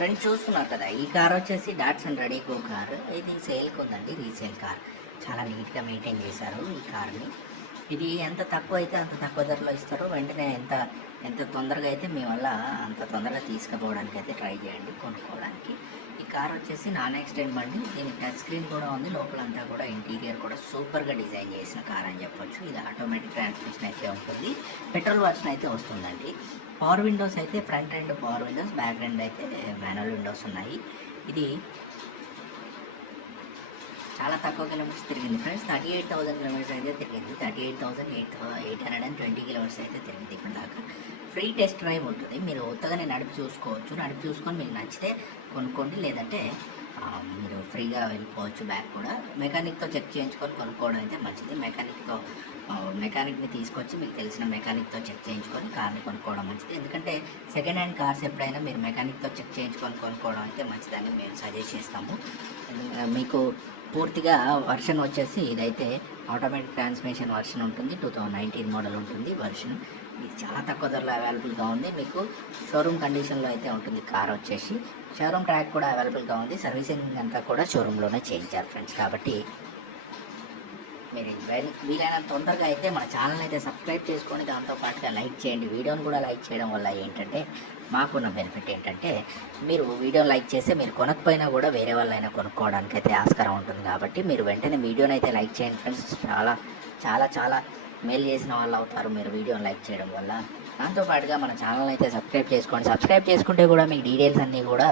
Friends చూస్తున్నారు కదా. ఈ కార్ వచ్చేసి డాట్స్ అండ్ రెడీకో కార్. ఇది సేల్కి ఉందండి రీసేల్ కార్. చాలా నీట్గా మెయింటైన్ చేశారు ఈ కార్ని. ఇది ఎంత తక్కువ అయితే అంత తక్కువ ధరలో ఇస్తారో వెంటనే ఎంత ఎంత తొందరగా అయితే మీ వల్ల అంత తొందరగా తీసుకుపోవడానికి అయితే ట్రై చేయండి కొనుక్కోవడానికి. ఈ కార్ వచ్చేసి నాన్ యాక్సిడెంట్ బండి దీనికి టచ్ స్క్రీన్ కూడా ఉంది లోపలంతా కూడా ఇంటీరియర్ కూడా సూపర్గా డిజైన్ చేసిన కార్ అని చెప్పొచ్చు. ఇది ఆటోమేటిక్ ట్రాన్స్మిషన్ అయితే ఉంటుంది పెట్రోల్ వర్షన్ అయితే వస్తుందండి. పవర్ విండోస్ అయితే ఫ్రంట్ రెండు పవర్ విండోస్ బ్యాక్ రెండు అయితే మాన్యువల్ విండోస్ ఉన్నాయి. ఇది చాలా తక్కువ కిలోమీటర్స్ తిరిగింది friends. Thirty eight thousand kilometres అయితే తిరిగింది. Thirty eight thousand eight eight hundred and twenty kilometres అయితే తిరిగింది ఇప్పుడు దాకా ఫ్రీ టెస్ట్ డ్రైవ్ ఉంటుంది. మీరు ఉత్తగానే నడిపి చూసుకోవచ్చు. నడిపి చూసుకొని మీకు నచ్చితే కొనుక్కోండి. లేదంటే మీరు ఫ్రీగా వెళ్ళిపోవచ్చు బ్యాగ్ కూడా. మెకానిక్తో చెక్ చేయించుకొని కొనుక్కోవడం అయితే మంచిది. మెకానిక్తో మెకానిక్ని తీసుకొచ్చి మీకు తెలిసిన మెకానిక్తో చెక్ చేయించుకొని కార్ని కొనుక్కోవడం మంచిది. ఎందుకంటే సెకండ్ హ్యాండ్ కార్స్ ఎప్పుడైనా మీరు మెకానిక్తో చెక్ చేయించుకొని కొనుక్కోవడం అయితే మంచిదని మేము సజెస్ట్ చేస్తాము. మీకు పూర్తిగా వర్షన్ వచ్చేసి ఇదైతే ఆటోమేటిక్ ట్రాన్స్మిషన్ వర్షన్ ఉంటుంది. టూ థౌజండ్ నైన్టీన్ మోడల్ ఉంటుంది వర్షన్ ఇది చాలా తక్కువ ధరలో అవైలబుల్గా ఉంది. మీకు షోరూమ్ కండిషన్లో అయితే ఉంటుంది కార్ వచ్చేసి. షోరూమ్ ట్రాక్ కూడా అవైలబుల్గా ఉంది. సర్వీసింగ్ అంతా కూడా షోరూంలోనే చేయించారు ఫ్రెండ్స్ కాబట్టి మీరు వెల్- వీలైనంత తొందరగా అయితే మన ఛానల్ అయితే సబ్స్క్రైబ్ చేసుకొని దాంతో పాటుగా లైక్ చేయండి. వీడియోని కూడా లైక్ చేయడం వల్ల ఏంటంటే మాకున్న బెనిఫిట్ ఏంటంటే మీరు వీడియో లైక్ చేస్తే మీరు కొనకపోయినా కూడా వేరే వాళ్ళైనా కొనుక్కోవడానికి అయితే ఆస్కారం ఉంటుంది కాబట్టి మీరు వెంటనే వీడియోని అయితే లైక్ చేయండి ఫ్రెండ్స్. చాలా చాలా చాలా మెయిల్ చేసిన వాళ్ళు అవుతారు మీరు వీడియోని లైక్ చేయడం వల్ల. దాంతోపాటుగా మన ఛానల్ అయితే సబ్స్క్రైబ్ చేసుకోండి సబ్స్క్రైబ్ చేసుకుంటే కూడా మీకు డీటెయిల్స్ అన్నీ కూడా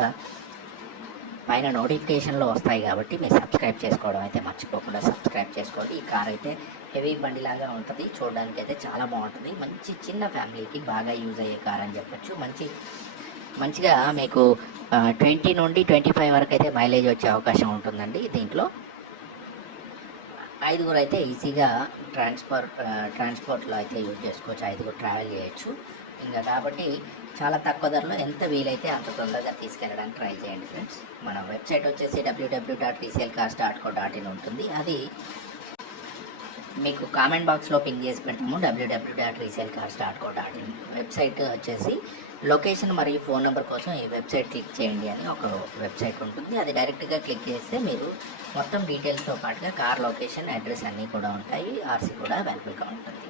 పైన నోటిఫికేషన్లో వస్తాయి కాబట్టి మీరు సబ్స్క్రైబ్ చేసుకోవడం అయితే మర్చిపోకుండా సబ్స్క్రైబ్ చేసుకోండి. ఈ కార్ అయితే హెవీ బండిలాగా ఉంటుంది. చూడడానికి అయితే చాలా బాగుంటుంది. మంచి చిన్న ఫ్యామిలీకి బాగా యూజ్ అయ్యే కార్ అని చెప్పొచ్చు. మంచి మంచిగా మీకు ట్వంటీ నుండి ట్వంటీ ఫైవ్ వరకు అయితే మైలేజ్ వచ్చే అవకాశం ఉంటుందండి దీంట్లో. ఐదుగురు అయితే ఈజీగా ట్రాన్స్పోర్ట్ ట్రాన్స్పోర్ట్లో అయితే యూజ్ చేసుకోవచ్చు. ఐదుగురు ట్రావెల్ చేయొచ్చు. ఇంకా కాబట్టి చాలా తక్కువ ధరలో ఎంత వీలైతే అంత తొందరగా తీసుకెళ్ళడానికి ట్రై చేయండి ఫ్రెండ్స్. మన వెబ్సైట్ వచ్చేసి డబ్ల్యూడబ్ల్యూ డాట్ రీసేల్ కాస్ట్ డాట్ కో డాట్ ఇన్ ఉంటుంది. అది మీకు కామెంట్ బాక్స్లో పిన్ చేసి పెడతాము. WWW dot resale cars dot co dot in website వచ్చేసి లొకేషన్ మరియు ఫోన్ నెంబర్ కోసం ఈ వెబ్సైట్ క్లిక్ చేయండి అని ఒక వెబ్సైట్ ఉంటుంది. అది డైరెక్ట్గా క్లిక్ చేస్తే మీరు మొత్తం డీటెయిల్స్తో పాటుగా కార్ లొకేషన్ అడ్రస్ అన్నీ కూడా ఉంటాయి. ఆర్సీ కూడా అవైలబుల్గా ఉంటుంది.